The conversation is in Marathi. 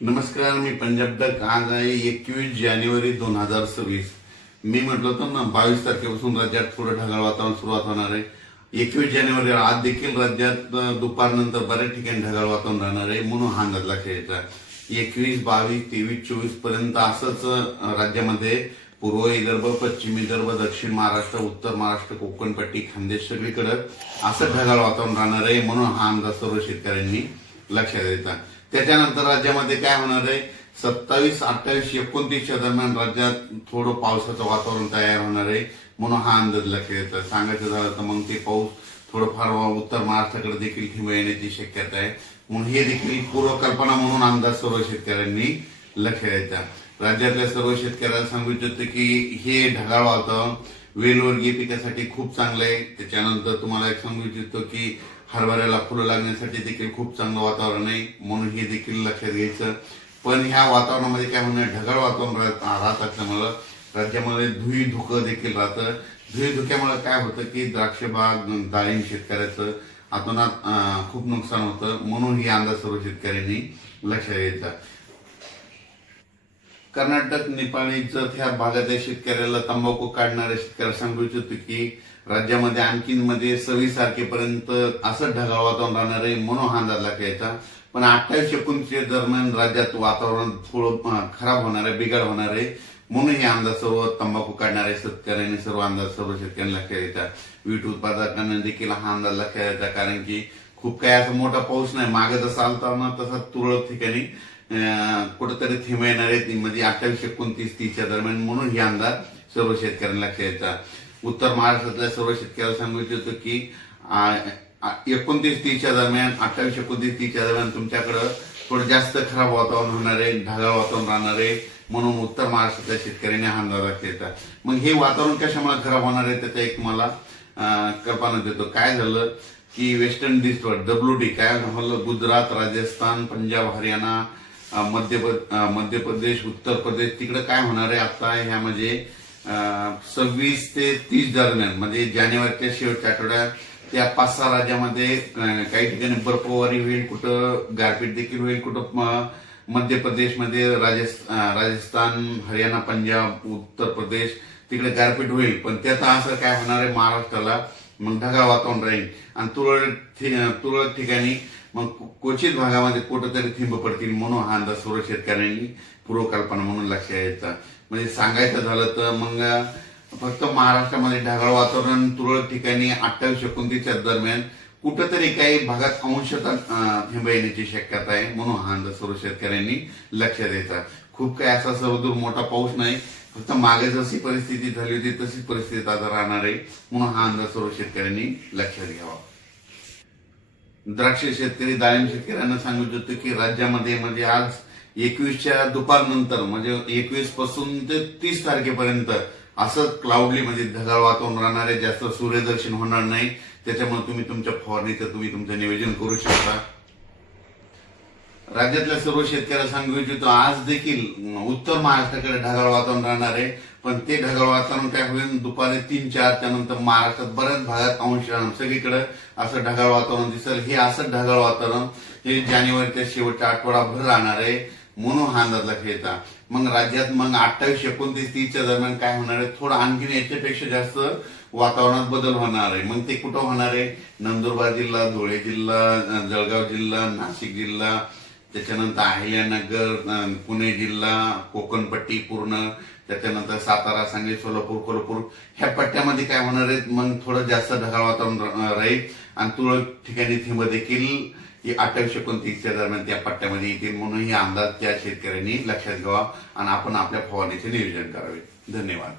नमस्कार, मी पंजाब डक. आज आहे 21 जानेवारी 2026. मी म्हटलं होतं ना 22 तारखेपासून राज्यात थोडं ढगाळ वातावरण सुरुवात होणार आहे. 21 जानेवारी आज देखील राज्यात दुपारनंतर बऱ्याच ठिकाणी ढगाळ वातावरण राहणार आहे, म्हणून हा अंदाज लक्षात घ्यायचा. 21, 22, 23, 24 पर्यंत असंच राज्यामध्ये पूर्व विदर्भ, पश्चिम विदर्भ, दक्षिण महाराष्ट्र, उत्तर महाराष्ट्र, कोकणपट्टी, खानदेश सगळीकडे असं ढगाळ वातावरण राहणार आहे, म्हणून हा अंदाज सर्व शेतकऱ्यांनी लक्षात द्यायचा. त्याच्यानंतर राज्यामध्ये काय होणार आहे, 27, 28, 29च्या दरम्यान राज्यात थोडं पावसाचं वातावरण तयार होणार आहे, म्हणून हा अंदाज लक्षात येतो. सांगायचं झालं तर मग ते पाऊस थोडंफार उत्तर महाराष्ट्राकडे देखील ठिबक येण्याची शक्यता आहे, म्हणून हे देखील पूर्वकल्पना म्हणून अंदाज सर्व शेतकऱ्यांनी लक्षात द्यायचा. राज्यातल्या सर्व शेतकऱ्यांना सांगू इच्छितो की हे ढगाळ वातावरण वेलवर्गीय पिकासाठी खूप चांगलं आहे. त्याच्यानंतर तुम्हाला एक सांगू इच्छितो की हरभऱ्याला फुलं लागण्यासाठी देखील खूप चांगलं वातावरण आहे, म्हणून हे देखील लक्षात घ्यायचं. पण ह्या वातावरणामध्ये काय होणार, ढगाळ वातावरण राहत असल्यामुळं राज्यामध्ये धुई धुकं देखील राहतं. धुई धुक्यामुळे काय होतं की द्राक्ष बाग, डाळिंब शेतकऱ्याचं अतोनात खूप नुकसान होतं, म्हणून ही अंदाज सर्व शेतकऱ्यांनी लक्षात घ्यायचा. कर्नाटक, नेपाळ इथं ह्या भागातल्या शेतकऱ्याला तंबाखू काढणाऱ्या शेतकऱ्याला सांगू इच्छितो की राज्यामध्ये आणखीन 26 तारखेपर्यंत असं ढगाळ वातावरण राहणार आहे, म्हणून हा अंदाज लागायचा. पण 28, 29 दरम्यान राज्यात वातावरण थोडं खराब होणार आहे, बिघाड होणार आहे, म्हणून हे अंदाज सर्व तंबाखू काढणाऱ्या शेतकऱ्यांनी सर्व अंदाज सर्व शेतकऱ्यांना लक्षात द्यायचा. वीट उत्पादकांना देखील हा अंदाज लक्षात द्यायचा, कारण की खूप काही असा मोठा पाऊस नाही, मागे जसा आलता ना तसा तुरळक ठिकाणी कुठेतरी थेंब येणार आहेत, म्हणजे 28, 29, 30च्या दरम्यान, म्हणून ही अंदाज सर्व शेतकऱ्यांना लक्षात द्यायचा. उत्तर महाराष्ट्रातल्या सर्व शेतकऱ्यांना सांगू इच्छितो की 29, 30च्या दरम्यान, 28, 29, 30च्या दरम्यान तुमच्याकडे थोडं जास्त खराब वातावरण होणार आहे, ढगाळ वातावरण राहणार आहे, म्हणून उत्तर महाराष्ट्रातल्या शेतकऱ्यांनी हा अंदाज लक्षात द्यायचा. मग हे वातावरण कशामुळे खराब होणार आहे त्याचा एक मला कल्पना देतो. काय झालं की वेस्टर्न डिस्टर्ब WD काय झालं, गुजरात, राजस्थान, पंजाब, हरियाणा, मध्य प्रदेश, उत्तर प्रदेश तिकडे काय होणार आहे आता ह्या म्हणजे 26 ते 30 दरम्यान, म्हणजे जानेवारीच्या शेवटच्या आठवड्यात त्या 5-6 राज्यामध्ये काही ठिकाणी बर्फवारी होईल, कुठं गारपीट देखील होईल, कुठं मध्य प्रदेशमध्ये, राजस्थान, हरियाणा, पंजाब, उत्तर प्रदेश तिकडे गारपीट होईल. पण त्याचा असं काय होणार आहे, महाराष्ट्राला मग ढगाळ वातावरण राहील आणि तुरळक ठिकाणी मग क्वचित भागामध्ये कुठंतरी थिंब पडतील, म्हणून हा अंदाज सर्व शेतकऱ्यांनी पूर्वकल्पना म्हणून लक्षात यायचा. म्हणजे सांगायचं झालं तर मग फक्त महाराष्ट्रामध्ये ढगाळ वातावरण तुरळक ठिकाणी 28, 29च्या दरम्यान कुठंतरी काही भागात अंशतः थिंब येण्याची शक्यता आहे, म्हणून हा अंदाज सर्व शेतकऱ्यांनी लक्षात द्यायचा. खूप काही असा सर्वदूर मोठा पाऊस नाही, फक्त मागे जशी परिस्थिती झाली होती तशीच परिस्थिती आता राहणार आहे, म्हणून हा अंदाज सर्व शेतकऱ्यांनी लक्षात घ्यावा. द्राक्ष शेतकरी, डाळिंब शेतकऱ्यांना सांगू इच्छितो की राज्यामध्ये म्हणजे आज 21च्या दुपारनंतर म्हणजे 21 पासून ते 30 तारखेपर्यंत असं क्लाउडली म्हणजे ढगाळ वातावरण राहणार आहे, जास्त सूर्यदर्शन होणार नाही. त्याच्यामुळे तुम्ही तुमच्या फवारणीचं तुम्ही तुमचं नियोजन करू शकता. राज्यातल्या सर्व शेतकऱ्यांना सांगू इच्छितो आज देखील उत्तर महाराष्ट्राकडे ढगाळ वातावरण राहणार आहे, पण ते ढगाळ वातावरण काय होईल, दुपारी 3-4 त्यानंतर महाराष्ट्रात बऱ्याच भागात सगळीकडे असं ढगाळ वातावरण दिसेल. हे असं ढगाळ वातावरण हे जानेवारीच्या शेवटच्या आठवडाभर राहणार आहे, म्हणून हा अंदाज लक्षात येता. मग राज्यात मग 28, 29, 30च्या दरम्यान काय होणार आहे, थोडं आणखीन याच्यापेक्षा जास्त वातावरणात बदल होणार आहे. मग ते कुठं होणार आहे, नंदुरबार जिल्हा, धुळे जिल्हा, जळगाव जिल्हा, नाशिक जिल्हा, त्याच्यानंतर अहिल्यानगर, पुणे जिल्हा, कोकणपट्टी पूर्ण, त्याच्यानंतर सातारा, सांगली, सोलापूर, कोल्हापूर ह्या पट्ट्यामध्ये काय होणार आहे, मग थोडं जास्त ढगाळ वातावरण राहील आणि तुरळक ठिकाणी थिंब देखील 28, 29च्या दरम्यान त्या पट्ट्यामध्ये येतील, म्हणून ही अंदाज त्या शेतकऱ्यांनी लक्षात घ्यावा आणि आपण आपल्या फवारणीचे नियोजन करावे. धन्यवाद.